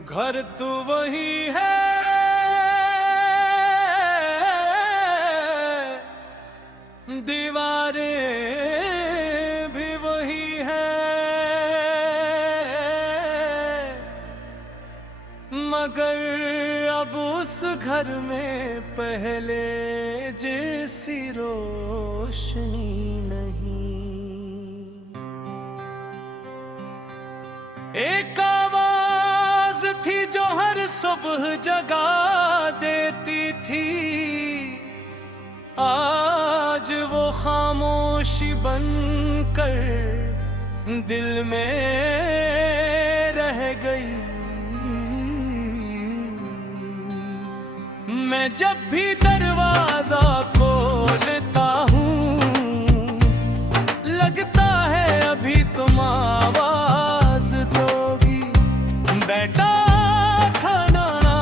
घर तो वही है, दीवारें भी वही है, मगर अब उस घर में पहले जैसी रोशनी नहीं। एक आवाज थी जो हर सुबह जगा देती थी, आज वो खामोशी बनकर दिल में रह गई। मैं जब भी दरवाजा खोलता हूँ, लगता है अभी तुम आवाज दोगी। बेटा खाना ना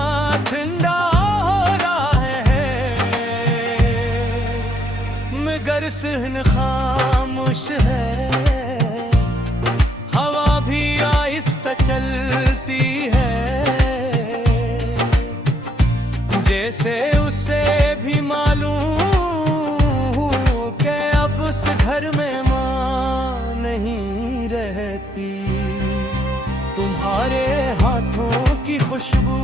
ठंडा हो रहा है, मगर सहन खामोश है। हवा भी आहिस्ता चलती है, जैसे उसे भी मालूम कि अब उस घर में माँ नहीं रहती। तुम्हारे हाथों की खुशबू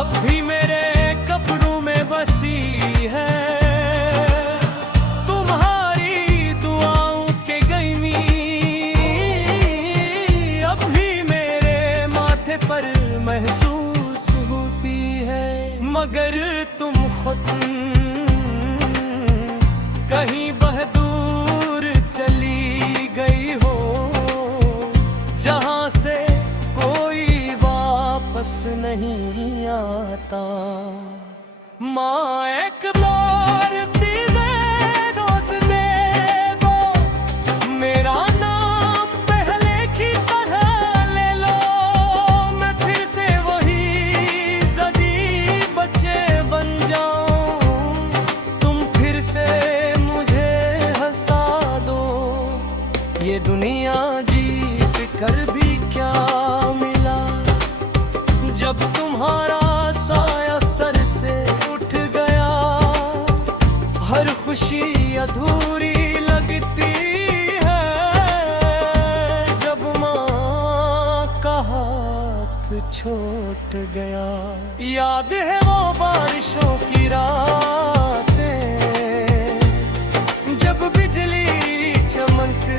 अब भी मेरे कपड़ों में बसी है, तुम्हारी दुआओं के गईमी अब भी मेरे माथे पर महसूस होती है। मगर तुम खुद कहीं बहदूर चली गई हो, जहां से कोई वापस नहीं आता। माँ एक बार रोज दे दो, मेरा नाम पहले की तरह ले लो। मैं फिर से वही जदी बच्चे बन जाऊं, तुम फिर से मुझे हंसा दो। ये दुनिया जीत कर भी क्या मिला, जब तुम्हारा साया सर से उठ गया। हर खुशी अधूरी लगती है, जब माँ का हाथ छूट गया। याद है वो बारिशों की रातें, जब बिजली चमकती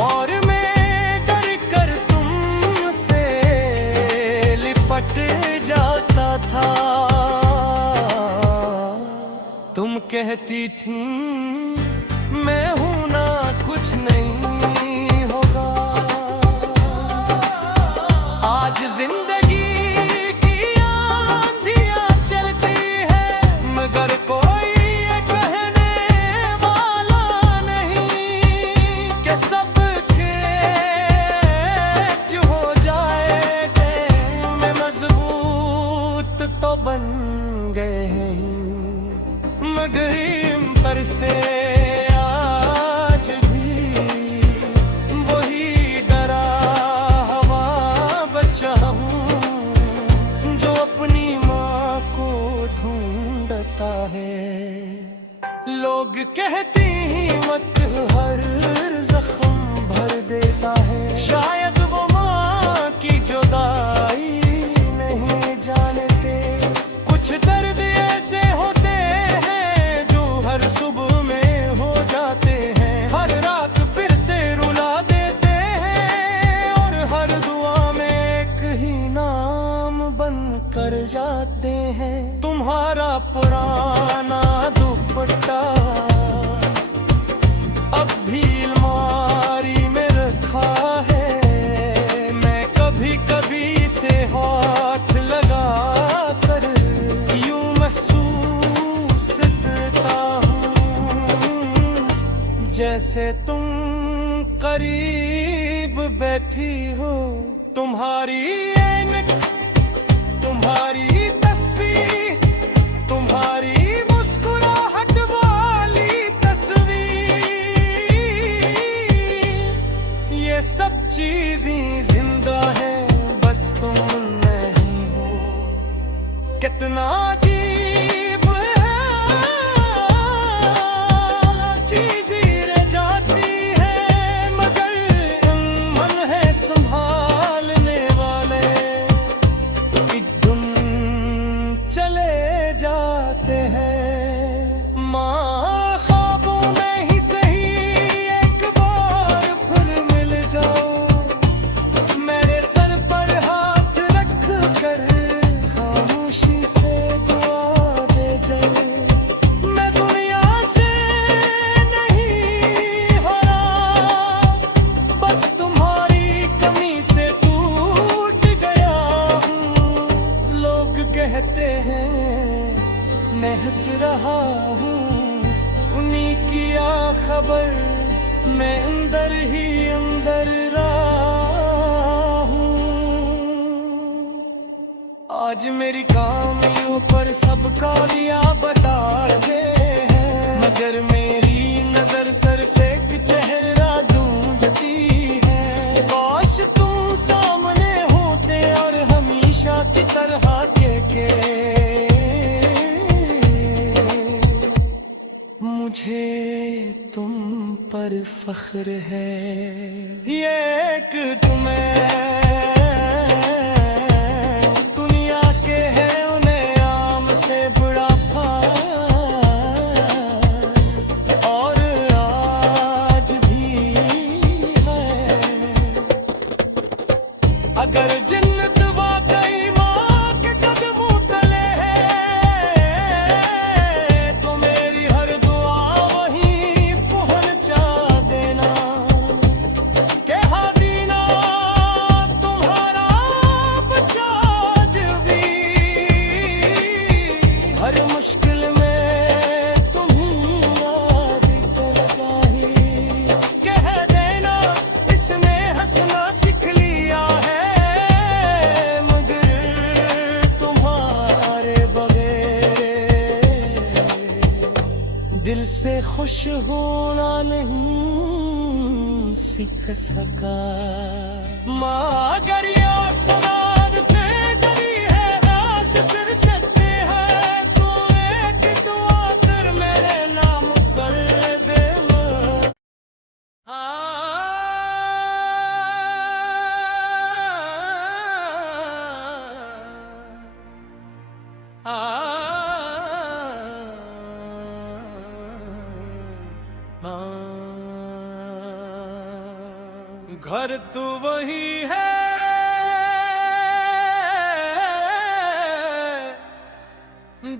और मैं डर कर तुमसे लिपट जाता था। तुम कहती थी मैं हूं ना, कुछ नहीं होगा। आज जिंदगी की आंधियां चलती है, मगर कोई ये कहने वाला नहीं कि सब खेत हो जाएंगे। मैं मजबूत तो बन गए हैं, मगर पर से आज भी वही डरा हवा बचा हूँ, जो अपनी माँ को ढूंढता है। लोग कहते हैं मत हर जख्म भर देता है, शायद वो माँ की जुदाई नहीं जानते। कुछ दर्द ऐसे होते हैं जो हर सुबह में हो जाते हैं, हर रात फिर से रुला देते हैं, और हर दुआ में एक ही नाम बन कर जाते हैं। तुम्हारा पुराना दुपट्टा अब भी अलमारी में रखा है, मैं कभी कभी से हाथ लगा कर यूं महसूस करता हूँ, जैसे तुम करीब बैठी हो। तुम्हारी ऐनक, तुम्हारी तस्वीर, तुम्हारी मुस्कुराहट वाली तस्वीर, ये सब चीजें जिंदा है, बस तुम नहीं हो। कितना अजीब है, चीजें रह जाती है, मगर मन है संभालने वाले। एक दिन चले जाते हैं। माँ ख्वाबों में ही सही एक बार फिर मिल जाओ, मेरे सर पर हाथ रख कर खामोशी से दुआ दे जाओ। मैं दुनिया से नहीं हारा, बस तुम्हारी कमी से टूट गया हूँ। लोग कहते हैं मैं हंस रहा हूँ, उन्हीं की आ खबर मैं अंदर ही अंदर रहा हूँ। आज मेरी कामियों पर सबका लिया बता दे हैं, मगर मेरी नजर सिर्फ एक चेहरा ढूंढती है। काश तुम सामने होते और हमेशा की तरह के मुझे तुम पर फख्र है। ये एक तुम्हें दुनिया के है उन्हें आम से बुढ़ापा, और आज भी है। अगर जन्नत वाकई माँ के कदमों तले है, तो मेरी हर दुआ वहीं पहुंचा देना। के हादीना तुम्हारा बच्चा आज भी, हर मुश्किल में तुम ही याद करता ही। कह देना इसने हंसना सीख लिया है, मगर तुम्हारे बगैर दिल से खुश होना नहीं सीख सका। माँ अगर ये आसमान से डरी है, घास सिर सकते हैं, तो एक दुआ कर मेरे नाम कर दे। घर तो वही है,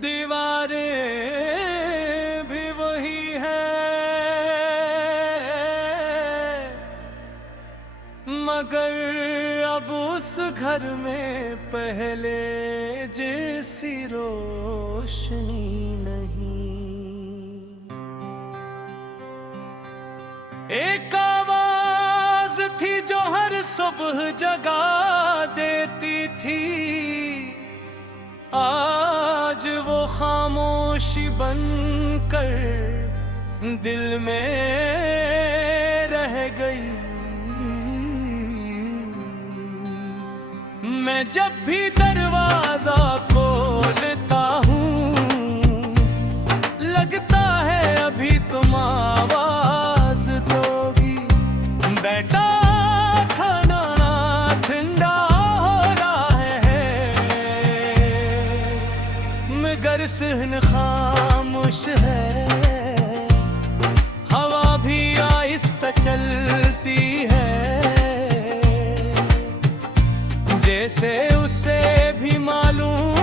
दीवारें भी वही है, मगर अब उस घर में पहले जैसी रोशनी नहीं। एक आवाज थी जो हर सुबह जगा देती थी, आज वो खामोशी बनकर दिल में रह गई। मैं जब भी दरवाजा खोलता हूँ, लगता है अभी तुम आवाज दोगी। बेटा खाना ठंडा हो रहा है, मगर सहन खामोश है। हवा भी आहिस्ता चलती है, जैसे उसे भी मालूम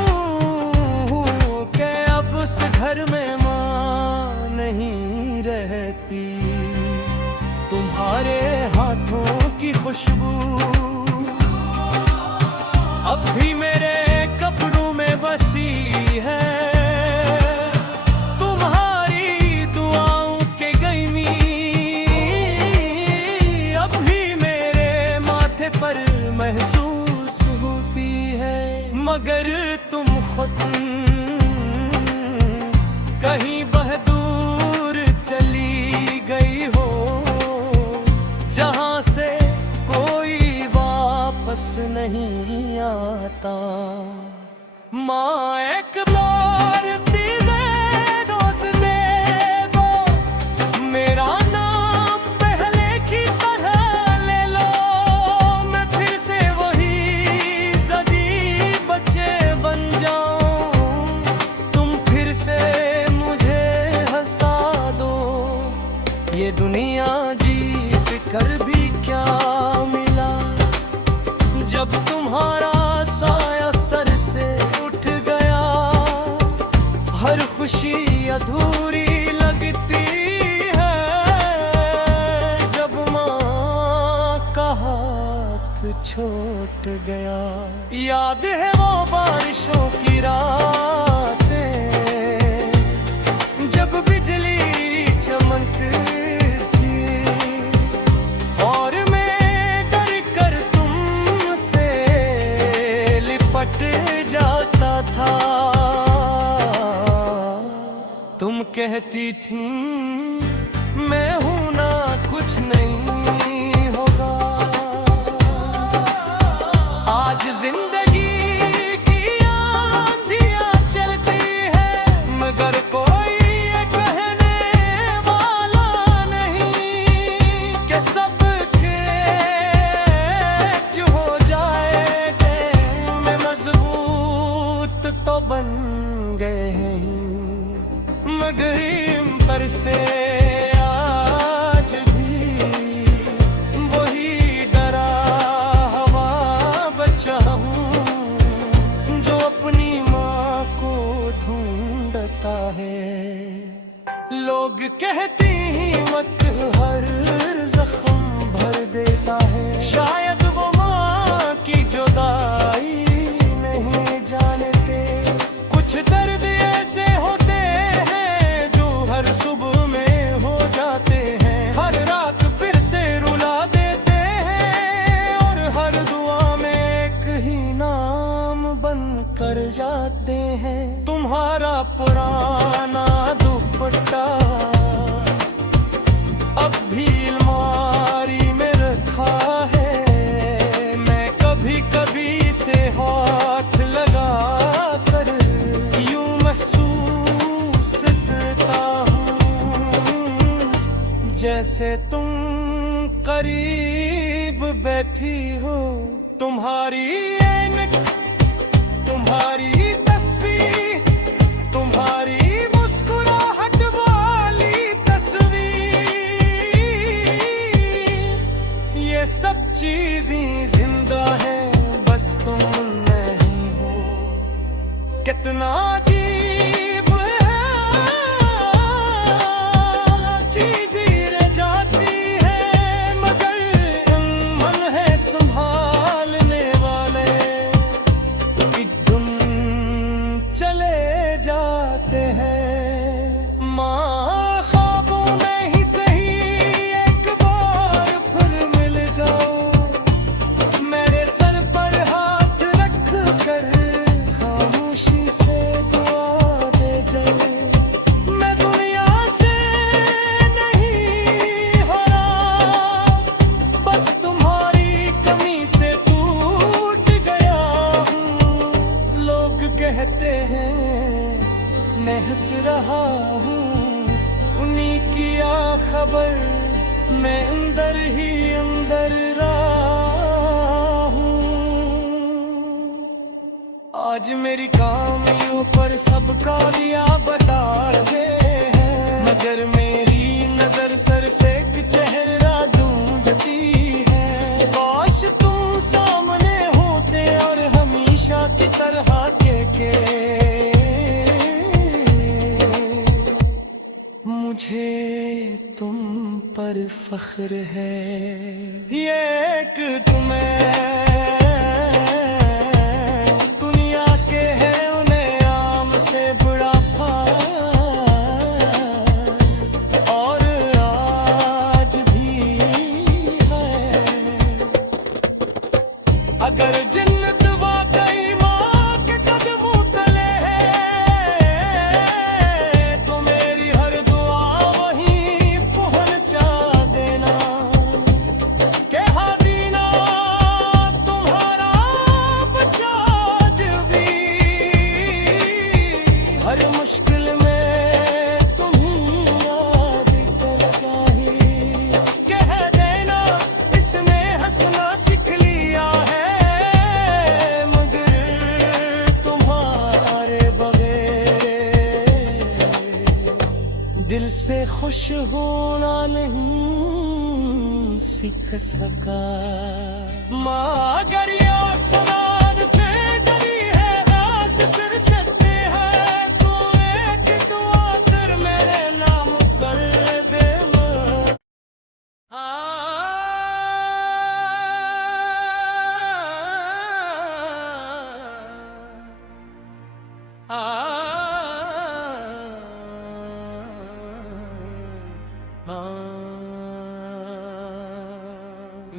कि अब उस घर में माँ नहीं रहती। तुम्हारे हाथों की खुशबू अब भी मेरे कपड़ों में बसी है, तुम्हारी दुआओं के गईमी अब भी मेरे माथे पर महसूस होती है। मगर तुम खुद कहीं बहदूर चली गई हो, जहां से कोई जाता। माँ एक बार दीजिए रोज दे दो, मेरा नाम पहले की तरह ले लो। मैं फिर से वही जदी बच्चे बन जाऊं, तुम फिर से मुझे हंसा दो। ये दुनिया जीत कर भी क्या मिला, जब तुम्हारा साया सर से उठ गया। हर खुशी अधूरी लगती है, जब माँ का हाथ छूट गया। याद है वो बारिशों की रातें, जब बिजली चमकती और मैं डर कर तुमसे लिपट जाता था। तुम कहती थी मैं हूं ना कुछ नहीं होगा। आज जिंदगी की आंधियां चलती है, मगर कोई ये कहने वाला नहीं कि सब खेत हो जाएंगे। मैं मजबूत तो बन गए हैं, मगर पर से आज भी वही डरा हुआ बच्चा हूँ, जो अपनी माँ को ढूंढता है। लोग कहते हैं मत हर जख्म भर देता है, शायद वो माँ की जुदाई नहीं जानते। कुछ दर्द ऐसे होते हैं जो हर सुबह में हो जाते हैं, हर रात फिर से रुला देते हैं, और हर दुआ में एक ही नाम बन कर जाते हैं। तुम्हारा पुराना दुपट्टा अब भी अलमारी में रखा है, मैं कभी कभी से हाथ लगा कर यूं महसूस करता हूँ, जैसे तुम करीब बैठी हो। तुम्हारी ऐनक, तुम्हारी तस्वीर, तुम्हारी मुस्कुराहट वाली तस्वीर, ये सब चीजें जिंदा है, बस तुम नहीं हो। कितना अजीब है, चीजें रह जाती है, मगर मन है संभालने वाले एक दिन चले जाते हैं। माँ ख्वाबों में ही सही एक बार फिर मिल जाओ, मेरे सर पर हाथ रख कर खामोशी से दुआ दे जाओ। मैं दुनिया से नहीं हारा, बस तुम्हारी कमी से टूट गया हूँ। लोग कहते हैं मैं हंस रहा हूँ, उन्हीं की आ खबर मैं अंदर ही अंदर रहा हूँ। आज मेरी कामियों पर सबका लिया बता दे हैं, मगर मेरी नजर सिर्फ एक चेहरा ढूंढती है। काश तुम सामने होते और हमेशा की तरह के मुझे तुम पर फख्र है। ये एक तुम्हें दुनिया के है उन्हें आम से बुढ़ापा, और आज भी है। अगर जन्नत वाकई माँ के कदमों तले है, तो मेरी हर दुआ वहीं पहुँचा देना। के हादीना तुम खुश होना नहीं सीख सका। माँ अगर ये आसमान से डरी है, रास सिर सकते हैं, तो एक दुआ कर मेरे नाम कर दे माँ।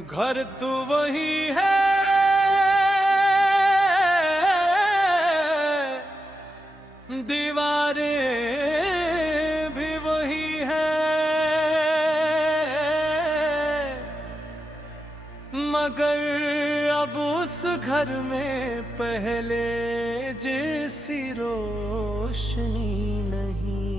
घर तो वही है, दीवारें भी वही है, मगर अब उस घर में पहले जैसी रोशनी नहीं।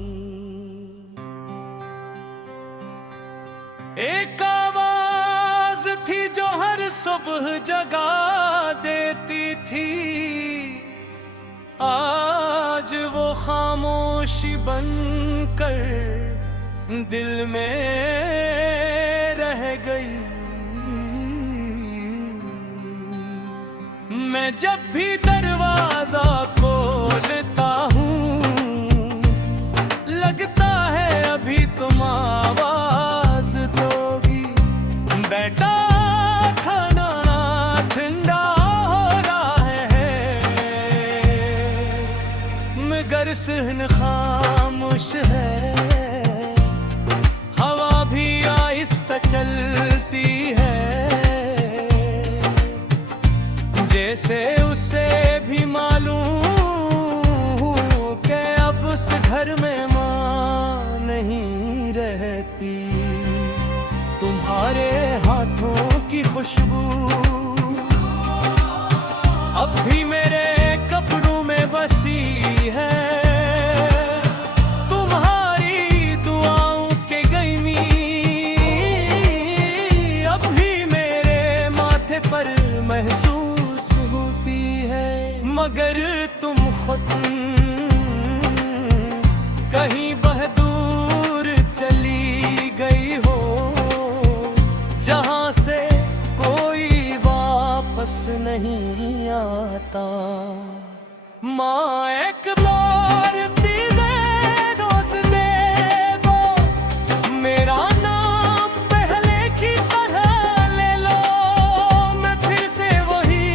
एक आवाज थी जो हर सुबह जगा देती थी, आज वो खामोशी बनकर दिल में रह गई। मैं जब भी दरवाजा खोलता हूँ, लगता है अभी तुम आवाज दोगी। बेटा खाना ठंडा हो रहा है, मगर सहन खामोश है। हवा भी आहिस्ता चलती है, जैसे उसे भी मालूम कि अब उस घर में माँ नहीं रहती। तुम्हारे हाथों की खुशबू अब भी मेरे कपड़ों में बसी है, तुम्हारी दुआओं के गईमी अब भी मेरे माथे पर महसूस होती है। मगर तुम खुद कहीं बहदूर चली गई हो, जहां से कोई वापस नहीं आता। माँ एक बार रोज दे दो, मेरा नाम पहले की तरह ले लो। मैं फिर से वही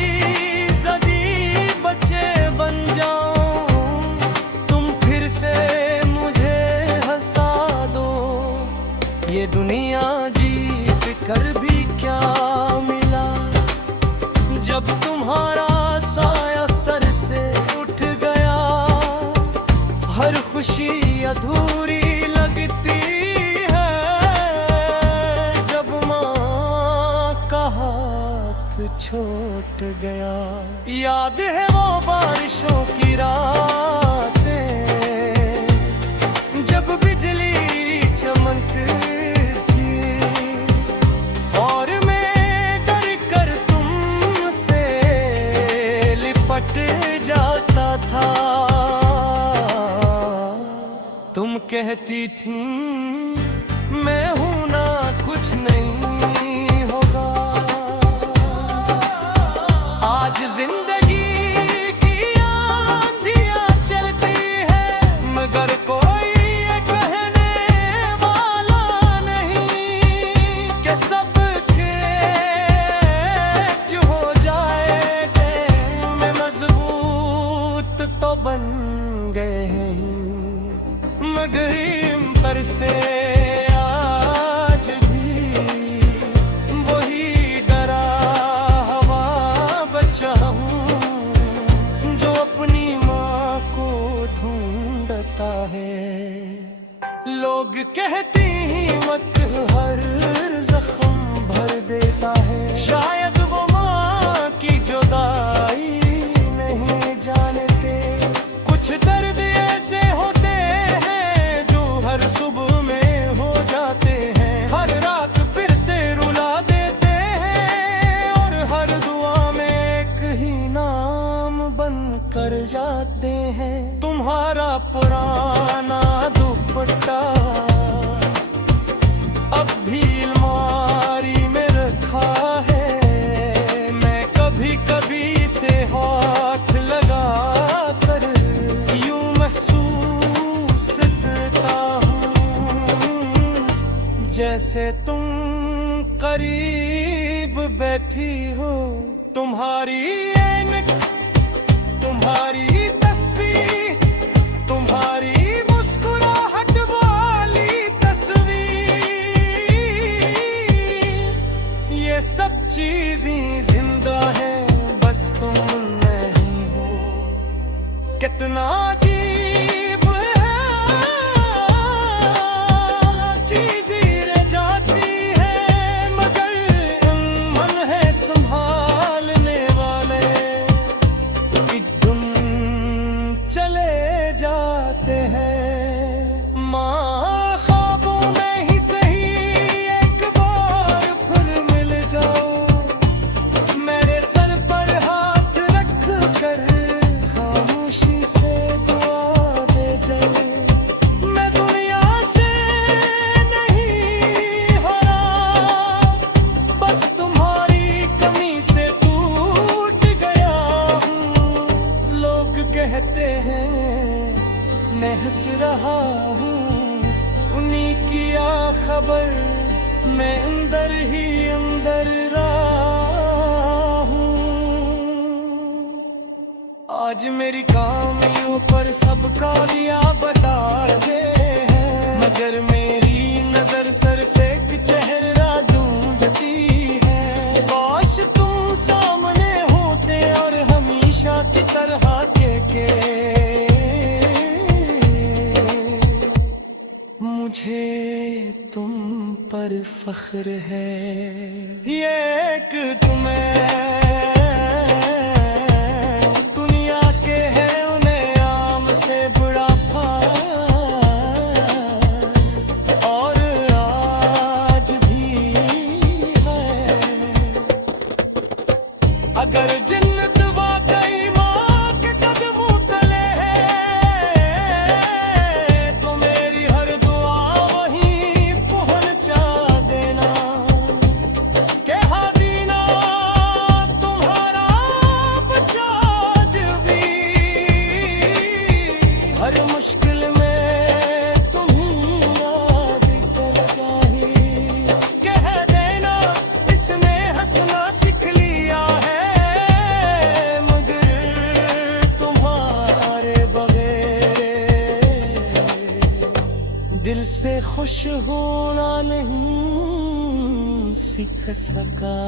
जदी बच्चे बन जाऊं, तुम फिर से मुझे हंसा दो। ये दुनिया जीत कर भी क्या मिला, जब तुम्हारा साया सर से उठ गया। हर खुशी अधूरी लगती है, जब माँ का हाथ छूट गया। याद है वो बारिशों की रातें, जब बिजली चमकती और मैं डर कर तुमसे लिपट जाता था। तुम कहती थी मैं हूं ना, कुछ नहीं होगा। आज जिंदगी की आंधियां चलती है, मगर कोई ये कहने वाला नहीं कि सब खेज हो जाएंगे। मैं मजबूत तो बन गए हैं, मगर इन पर से आज भी करीब बैठी हूँ, तुम्हारी ऐनक, तुम्हारी तस्वीर, तुम्हारी मुस्कुराहट वाली तस्वीर, ये सब चीजें जिंदा है, बस तुम नहीं हो। कितना अजीब है, चीजें रह जाती है, मगर मन है संभालने वाले, एक दिन चले जाते हैं। माँ ख्वाबों में ही सही एक बार फिर मिल जाओ, मेरे सर पर हाथ रख कर खामोशी से दुआ दे जाओ। मैं दुनिया से नहीं हारा, बस तुम्हारी कमी से टूट गया हूँ। लोग कहते हैं मैं हंस रहा हूँ, उन्हीं की आ खबर मैं अंदर ही अंदर रहा हूँ। आज मेरी कामियों पर सबका लिया बता दे हैं, मगर मेरी नजर सिर्फ एक चेहरा ढूंढती है। काश तुम सामने होते और हमेशा की तरह के मुझे तुम पर फख्र है। ये एक तुम्हें दुनिया के है उन्हें आम से बुढ़ापा, और आज भी है। अगर जन्नत वाकई माँ के कदमों तले है, तो मेरी हर दुआ वहीं पहुंचा देना। कहा दीना तुम्हारा बच्चा आज भी, हर मुश्किल में तुम्हीं याद करता ही। कह देना इसने हंसना सीख लिया है, मगर तुम्हारे बगैर दिल से खुश होना नहीं सीख सका।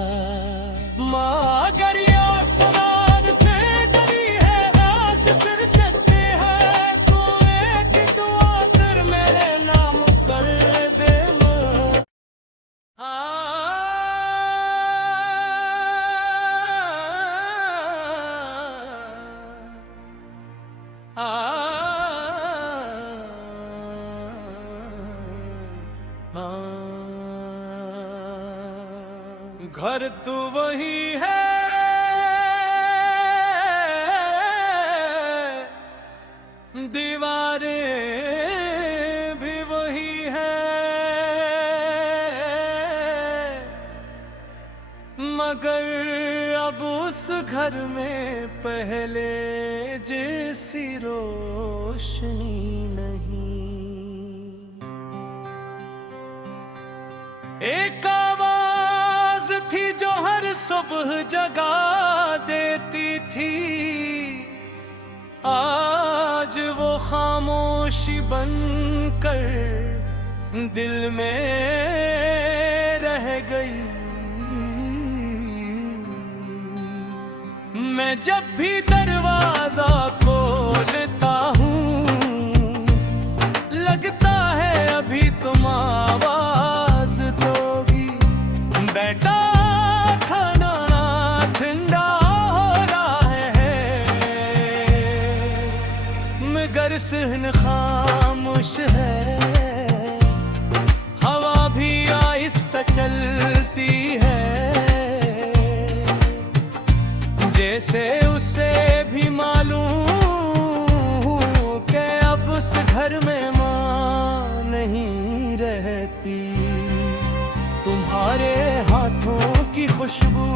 माँ अगर ये आसमान से डरी है, रास सिर सकते हैं, तो एक दुआ कर मेरे नाम कर देना। घर तो वही है, दीवारें भी वही है, मगर अब उस घर में पहले जैसी रोशनी नहीं। एक आवाज थी जो हर सुबह जगा देती थी, आज वो खामोशी बनकर दिल में रह गई। मैं जब भी दरवाजा खोलता हूँ, लगता है अभी तुम आवाज दोगी। बेटा खाना ठंडा हो रहा है, मगर सहन खामोश है। हवा भी आहिस्ता चलती है, जैसे उसे भी मालूम कि अब उस घर में माँ नहीं रहती। तुम्हारे हाथों की खुशबू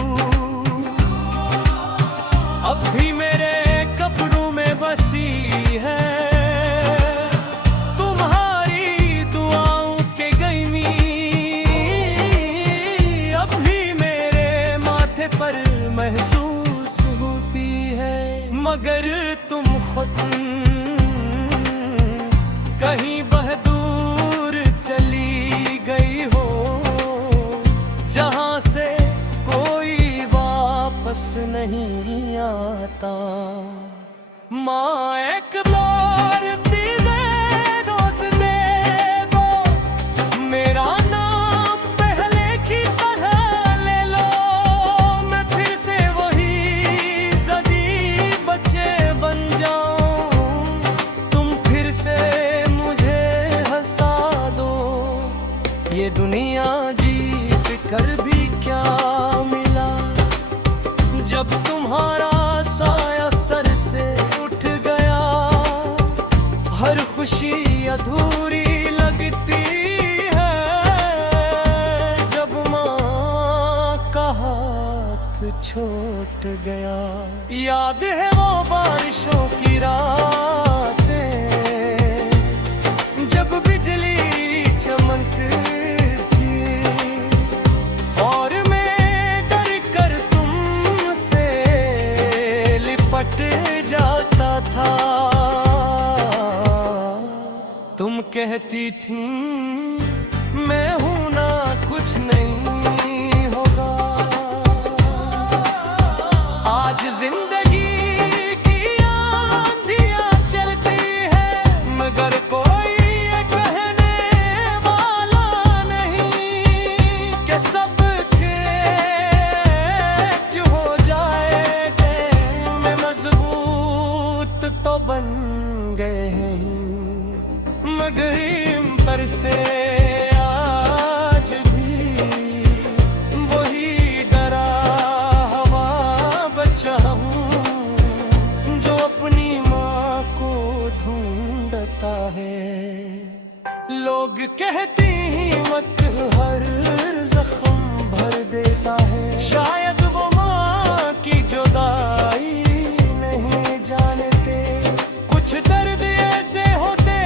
अब भी मेरे कपड़ों में बसी है। तुम्हारी दुआओं के गईमी अब मगर तुम खुद कहीं बहदूर चली गई हो, जहां से कोई वापस नहीं आता। माँ एक बार दीज़े रोज़ दे दो, मेरा नाम पहले की तरह ले लो। मैं फिर से वही जदी बच्चे बन जाऊं, तुम फिर से मुझे हंसा दो। ये दुनिया जीत कर भी क्या मिला, जब तुम्हारा साया सर से उठ गया। हर खुशी अधूरी लगती है, जब माँ का हाथ छूट गया। याद है वो बारिशों की रातें, जब बिजली चमकती और मैं डर कर तुमसे लिपट जाता था। तुम कहती थी मैं हूं ना, कुछ नहीं होगा। आज जिंदगी की आंधियां चलती है, मगर कोई ये कहने वाला नहीं कि सब खेच हो जाएंगे। मैं मजबूत तो बन गए हैं, मगर पर से आज भी वही डरा हुआ बच्चा हूँ, जो अपनी माँ को ढूंढता है। लोग कहते हैं मत हर जख्म भर देता है, शायद वो माँ की जुदाई नहीं जानते। कुछ दर्द ऐसे होते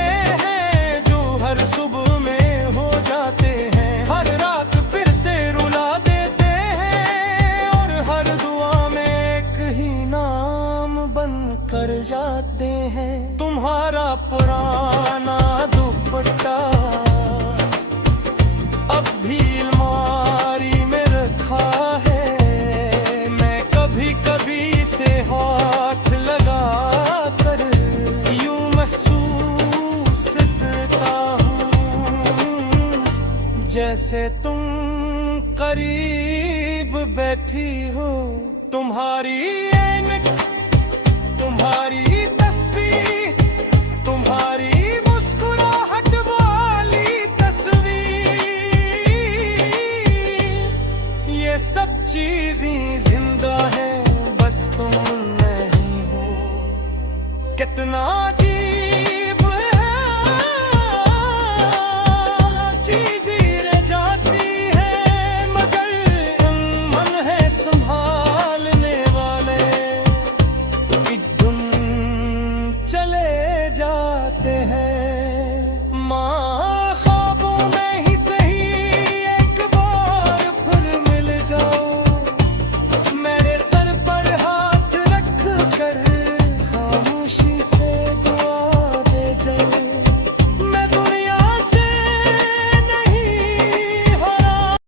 हैं जो हर सुबह में हो जाते हैं, हर रात फिर से रुला देते हैं, और हर दुआ में एक ही नाम बन कर जाते हैं। तुम्हारा पुराना दुपट्टा अब भी अलमारी में रखा है। मैं कभी कभी से हाथ लगा कर यूं महसूस करता हूँ, जैसे तुम करीब बैठी हो। तुम्हारी ऐनक, तुम्हारी तस्वीर, तुम्हारी मुस्कुराहट वाली तस्वीर, ये सब चीजें जिंदा है, बस तुम नहीं हो। कितना